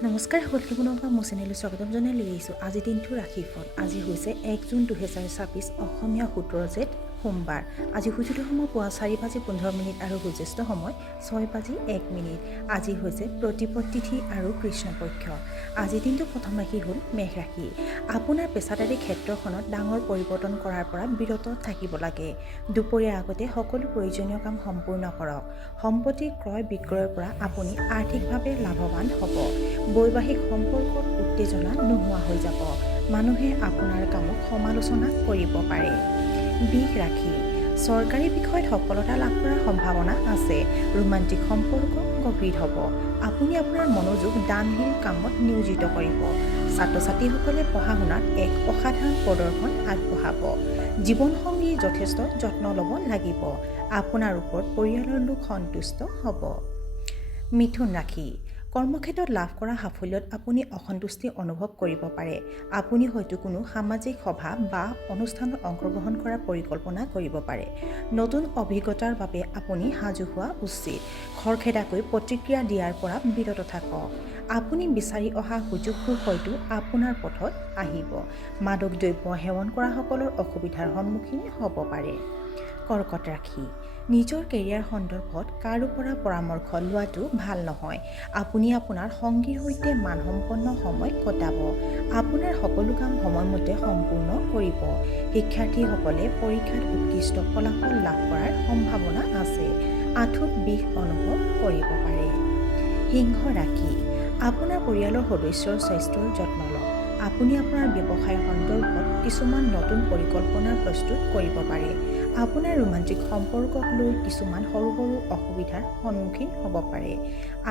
নমস্কাৰ সকলোকে মোৰ চেনেললৈ স্বাগতম জনাই লৈ আহিছোঁ। আজি দিনটো ৰাশিফল। আজি হৈছে 1 জুন 2026 অসমীয়া 17 জেঠ সোমবাৰ। আজি সূৰ্যোদয় সময় পুৱা 4:15 আৰু সূৰ্যাস্ত সময় 6:01। আজি হৈছে প্ৰতিপদ তিথি আৰু কৃষ্ণপক্ষ। আজি দিনটো প্ৰথম ৰাশি হ'ল মেষ ৰাশি। আপোনাৰ পেছাদাৰী ক্ষেত্ৰখনত ডাঙৰ পৰিৱৰ্তন কৰাৰ পৰা বিৰত থাকিব লাগে। দুপৰীয়াৰ আগতে সকলো প্ৰয়োজনীয় কাম সম্পূৰ্ণ কৰক। সম্পত্তি ক্ৰয় বিক্ৰয়ৰ পৰা আপুনি আৰ্থিকভাৱে লাভৱান হ'ব। বৈবাহিক সম্পৰ্কত উত্তেজনা নোহোৱা হৈ যাব। মানুহে আপোনাৰ কামক সমালোচনা কৰিব পাৰে। বৃষ ৰাশি। চৰকাৰী বিষয়ত সফলতা লাভ কৰাৰ সম্ভাৱনা আছে। ৰোমান্টিক সম্পৰ্ক গভীৰ হ'ব। আপুনি আপোনাৰ মনোযোগ দানশীল কামত নিয়োজিত কৰিব। ছাত্ৰ ছাত্ৰীসকলে পঢ়া শুনাত এক অসাধাৰণ প্ৰদৰ্শন আগবঢ়াব। জীৱনসংগীৰ যথেষ্ট যত্ন ল'ব লাগিব। আপোনাৰ ওপৰত পৰিয়ালৰ লোক সন্তুষ্ট হ'ব। মিথুন ৰাশি। কৰ্মক্ষেত্ৰত লাভ কৰা সাফল্যত আপুনি অসন্তুষ্টি অনুভৱ কৰিব পাৰে। আপুনি হয়তো কোনো সামাজিক সভা বা অনুষ্ঠানত অংশগ্ৰহণ কৰাৰ পৰিকল্পনা কৰিব পাৰে। নতুন অভিজ্ঞতাৰ বাবে আপুনি সাজু হোৱা উচিত। খৰখেদাকৈ প্ৰতিক্ৰিয়া দিয়াৰ পৰা বিৰত থাকক। আপুনি বিচাৰি অহা সুযোগবোৰ হয়তো আপোনাৰ পথত আহিব। মাদক দ্ৰব্য সেৱন কৰাসকলৰ অসুবিধাৰ সন্মুখীন হ'ব পাৰে। কৰ্কট ৰাশি। নিজৰ কেৰিয়াৰ সন্দৰ্ভত কাৰো পৰা পৰামৰ্শ লোৱাটো ভাল নহয়। আপুনি আপোনাৰ সংগীৰ সৈতে মানসম্পন্ন সময় কটাব। আপোনাৰ সকলো কাম সময়মতে সম্পূৰ্ণ কৰিব। শিক্ষাৰ্থীসকলে পৰীক্ষাত উৎকৃষ্ট ফলাফল লাভ কৰাৰ সম্ভাৱনা আছে। আঁঠুত বিষ অনুভৱ কৰিব পাৰে। সিংহ ৰাশি। আপোনাৰ পৰিয়ালৰ সদস্যৰ স্বাস্থ্যৰ যত্ন লওক। আপুনি আপোনাৰ ব্যৱসায়ৰ সন্দৰ্ভত কিছুমান নতুন পৰিকল্পনা প্ৰস্তুত কৰিব পাৰে। আপোনাৰ ৰোমান্টিক সম্পৰ্কক লৈ কিছুমান সৰু সৰু অসুবিধাৰ সন্মুখীন হ'ব পাৰে।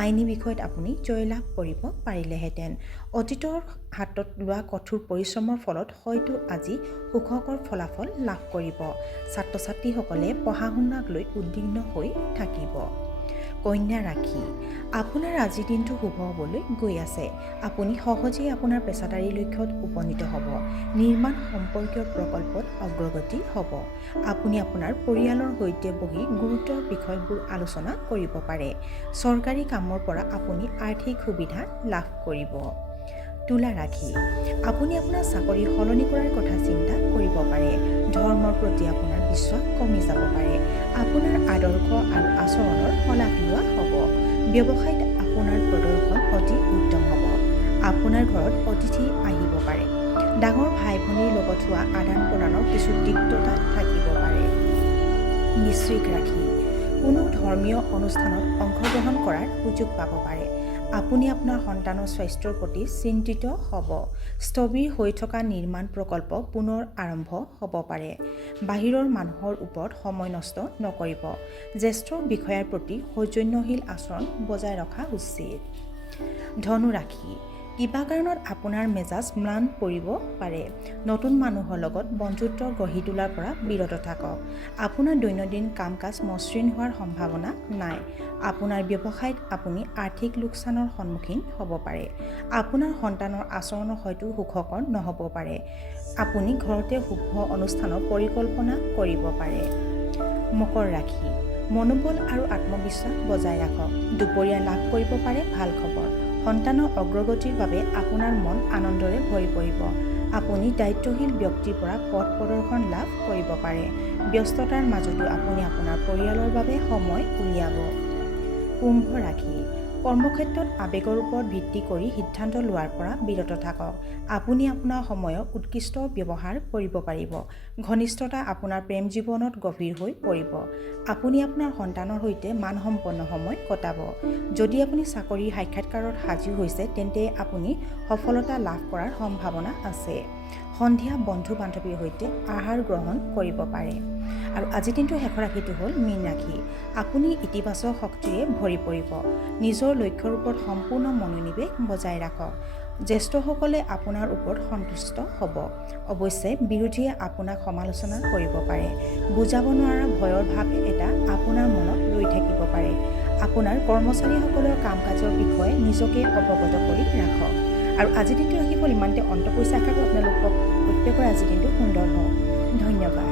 আইনী বিষয়ত আপুনি জয়লাভ কৰিব পাৰিলেহেঁতেন। অতীতৰ হাতত লোৱা কঠোৰ পৰিশ্ৰমৰ ফলত হয়তো আজি সুখকৰ ফলাফল লাভ কৰিব। ছাত্ৰ ছাত্ৰীসকলে পঢ়া শুনাক লৈ উদ্বিগ্ন হৈ থাকিব। কন্যা ৰাশি। আপোনাৰ আজিৰ দিনটো শুভ হ'বলৈ গৈ আছে। আপুনি সহজেই আপোনাৰ পেছাদাৰী লক্ষ্যত উপনীত হ'ব। নিৰ্মাণ সম্পৰ্কীয় প্ৰকল্পত অগ্ৰগতি হ'ব। আপুনি আপোনাৰ পৰিয়ালৰ সৈতে বহি গুৰুত্বৰ বিষয়বোৰ আলোচনা কৰিব পাৰে। চৰকাৰী কামৰ পৰা আপুনি আৰ্থিক সুবিধা লাভ কৰিব। তুলা ৰাশি। আপুনি আপোনাৰ চাকৰি সলনি কৰাৰ কথা চিন্তা কৰিব পাৰে। ধৰ্মৰ প্ৰতি আপোনাৰ বিশ্বাস কমি যাব পাৰে। আপোনাৰ আদৰ্শ আৰু আচৰণৰ শলাগ লোৱা হ'ব। ব্যৱসায়ত আপোনাৰ প্ৰদৰ্শন অতি উত্তম হ'ব। আপোনাৰ ঘৰত অতিথি আহিব পাৰে। ডাঙৰ ভাই ভনীৰ লগত হোৱা আদান প্ৰদানৰ কিছু তিক্ততা থাকিব পাৰে। বৃশ্চিক ৰাশি। কোনো ধৰ্মীয় অনুষ্ঠানত অংশগ্ৰহণ কৰাৰ সুযোগ পাব পাৰে। আপুনি আপোনাৰ সন্তানৰ স্বাস্থ্যৰ প্ৰতি চিন্তিত হ'ব। স্থবিৰ হৈ থকা নিৰ্মাণ প্ৰকল্প পুনৰ আৰম্ভ হ'ব পাৰে। বাহিৰৰ মানুহৰ ওপৰত সময় নষ্ট নকৰিব। জ্যেষ্ঠ বিষয়াৰ প্ৰতি সৌজন্যশীল আচৰণ বজাই ৰখা উচিত। ধনু ৰাশি। কিবা কাৰণত আপোনাৰ মেজাজ ম্লান পৰিব পাৰে। নতুন মানুহৰ লগত বন্ধুত্ব গঢ়ি তোলাৰ পৰা বিৰত থাকক। আপোনাৰ দৈনন্দিন কাম কাজ মসৃণ হোৱাৰ সম্ভাৱনা নাই। আপোনাৰ ব্যৱসায়ত আপুনি আৰ্থিক লোকচানৰ সন্মুখীন হ'ব পাৰে। আপোনাৰ সন্তানৰ আচৰণ হয়তো সুখকৰ নহ'ব পাৰে। আপুনি ঘৰতে শুভ অনুষ্ঠানৰ পৰিকল্পনা কৰিব পাৰে। মকৰ ৰাশি। মনোবল আৰু আত্মবিশ্বাস বজাই ৰাখক। দুপৰীয়া লাভ কৰিব পাৰে ভাল খবৰ। সন্তানৰ অগ্ৰগতিৰ বাবে আপোনাৰ মন আনন্দৰে ভৰি পৰিব। আপুনি দায়িত্বশীল ব্যক্তিৰ পৰা পথ প্ৰদৰ্শন লাভ কৰিব পাৰে। ব্যস্ততাৰ মাজতো আপুনি আপোনাৰ পৰিয়ালৰ বাবে সময় উলিয়াব। কুম্ভ ৰাশি। কৰ্মক্ষেত্ৰত আৱেগৰ ওপৰত ভিত্তি কৰি সিদ্ধান্ত লোৱাৰ পৰা বিৰত থাকক। আপুনি আপোনাৰ সময়ৰ উৎকৃষ্ট ব্যৱহাৰ কৰিব পাৰিব। ঘনিষ্ঠতা আপোনাৰ প্ৰেম জীৱনত গভীৰ হৈ পৰিব। আপুনি আপোনাৰ সন্তানৰ সৈতে মানসম্পন্ন সময় কটাব। যদি আপুনি চাকৰিৰ সাক্ষাৎকাৰত সাজু হৈছে তেন্তে আপুনি সফলতা লাভ কৰাৰ সম্ভাৱনা আছে। সন্ধিয়া বন্ধু বান্ধৱীৰ সৈতে আহাৰ গ্ৰহণ কৰিব পাৰে। আৰু আজিৰ দিনটো শেষৰ ৰাশিটো হ'ল মীন ৰাশি। আপুনি ইতিবাচক শক্তিৰে ভৰি পৰিব। নিজৰ লক্ষ্যৰ ওপৰত সম্পূৰ্ণ মনোনিৱেশ বজাই ৰাখক। জ্যেষ্ঠসকলে আপোনাৰ ওপৰত সন্তুষ্ট হ'ব। অৱশ্যে বিৰোধীয়ে আপোনাক সমালোচনা কৰিব পাৰে। বুজাব নোৱাৰা ভয়ৰ ভাৱ এটা আপোনাৰ মনত ৰৈ থাকিব পাৰে। আপোনাৰ কৰ্মচাৰীসকলৰ কাম কাজৰ বিষয়ে নিজকে অৱগত কৰি ৰাখক। আৰু আজিৰ দিনটো ৰাশিফল ইমানতে অন্ত পৰিছে। আশা কৰোঁ আপোনালোকক প্ৰত্যেকৰে আজিৰ দিনটো সুন্দৰ হওক। ধন্যবাদ।